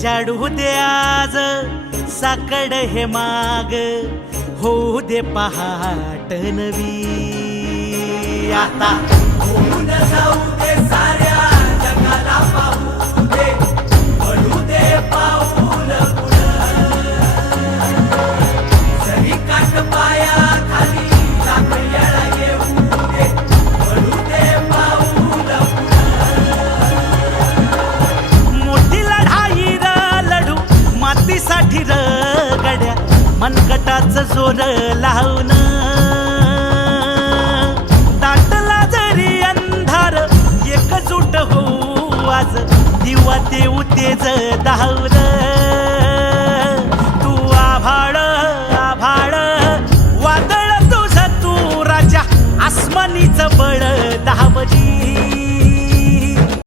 उजाडू दे आज साकड हे माग, होऊ दे पहाट नवी. आता होऊन जाऊ दे साऱ्या जगाला पाहू दे, पडू दे पाऊल पुढं. जरी काट पाया खाली लाख येळा येऊ दे, पडू दे पाऊल पुढं. मोठी लढाई र लढू मातीसाठी र गड्या, मनगटाच जोर लावून. दाटला जरी अंधार एकजूट होऊ आज, दिवा देऊ तेज धावलं.